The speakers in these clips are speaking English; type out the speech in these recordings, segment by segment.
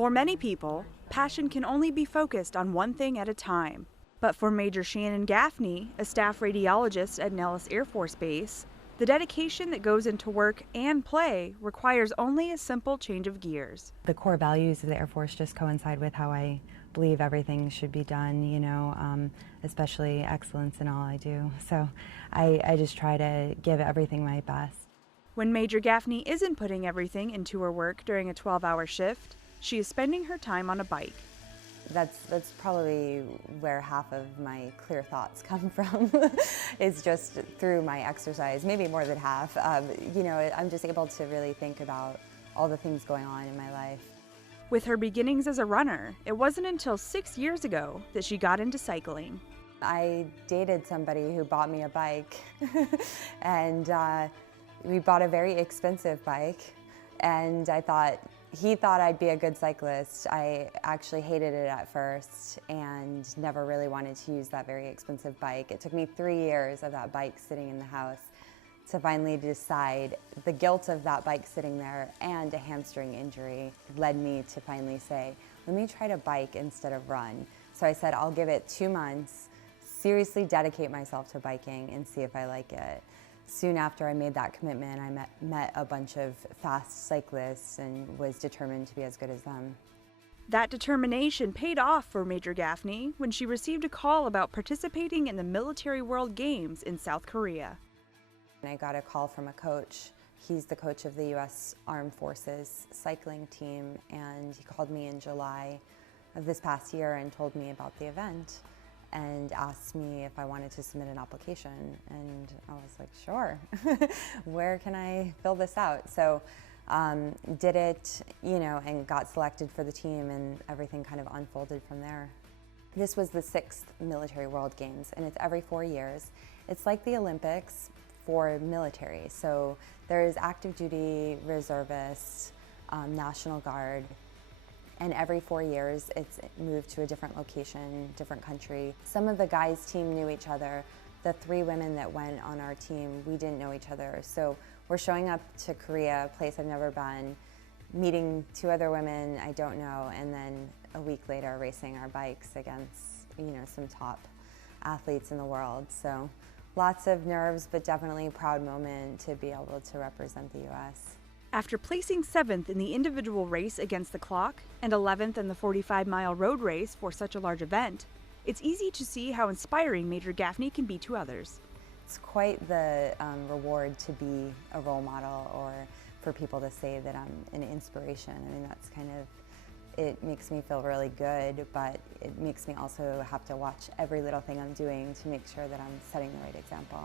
For many people, passion can only be focused on one thing at a time. But for Major Shannon Gaffney, a staff radiologist at Nellis Air Force Base, the dedication that goes into work and play requires only a simple change of gears. The core values of the Air Force just coincide with how I believe everything should be done, especially excellence in all I do. So I just try to give everything my best. When Major Gaffney isn't putting everything into her work during a 12-hour shift, she is spending her time on a bike. That's probably where half of my clear thoughts come from. It's just through my exercise, maybe more than half. I'm just able to really think about all the things going on in my life. With her beginnings as a runner, it wasn't until 6 years ago that she got into cycling. I dated somebody who bought me a bike, and we bought a very expensive bike, and he thought I'd be a good cyclist. I actually hated it at first and never really wanted to use that very expensive bike. It took me 3 years of that bike sitting in the house to finally decide. The guilt of that bike sitting there and a hamstring injury led me to finally say, let me try to bike instead of run. So I said, I'll give it 2 months, seriously dedicate myself to biking and see if I like it. Soon after I made that commitment, I met a bunch of fast cyclists and was determined to be as good as them. That determination paid off for Major Gaffney when she received a call about participating in the Military World Games in South Korea. I got a call from a coach. He's the coach of the U.S. Armed Forces cycling team, and he called me in July of this past year and told me about the event and asked me if I wanted to submit an application, and I was like, sure. Where can I fill this out? So did it, and got selected for the team, and everything kind of unfolded from there. This was the 6th Military World Games, and it's every 4 years. It's like the Olympics for military. So there's active duty, reservists, National Guard, and every 4 years it's moved to a different location, different country. Some of the guys' team knew each other. The 3 women that went on our team, we didn't know each other. So we're showing up to Korea, a place I've never been, meeting 2 other women I don't know, and then a week later racing our bikes against some top athletes in the world. So lots of nerves, but definitely a proud moment to be able to represent the U.S. After placing 7th in the individual race against the clock and 11th in the 45-mile road race for such a large event, it's easy to see how inspiring Major Gaffney can be to others. It's quite the reward to be a role model, or for people to say that I'm an inspiration. I mean, that's it makes me feel really good, but it makes me also have to watch every little thing I'm doing to make sure that I'm setting the right example.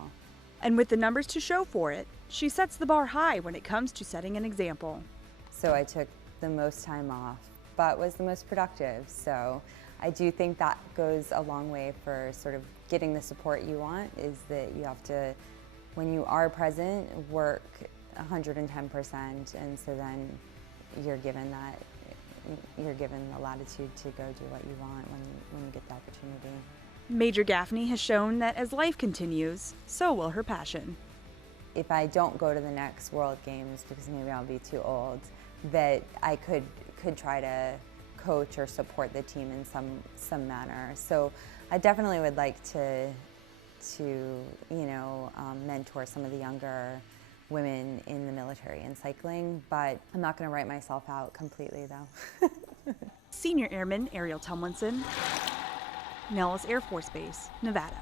And with the numbers to show for it, she sets the bar high when it comes to setting an example. So I took the most time off, but was the most productive. So I do think that goes a long way for sort of getting the support you want, is that you have to, when you are present, work 110%, and so then you're given the latitude to go do what you want when you get the opportunity. Major Gaffney has shown that as life continues, so will her passion. If I don't go to the next World Games, because maybe I'll be too old, that I could try to coach or support the team in some manner. So I definitely would like to mentor some of the younger women in the military and cycling, but I'm not going to write myself out completely, though. Senior Airman Ariel Tumlinson, Nellis Air Force Base, Nevada.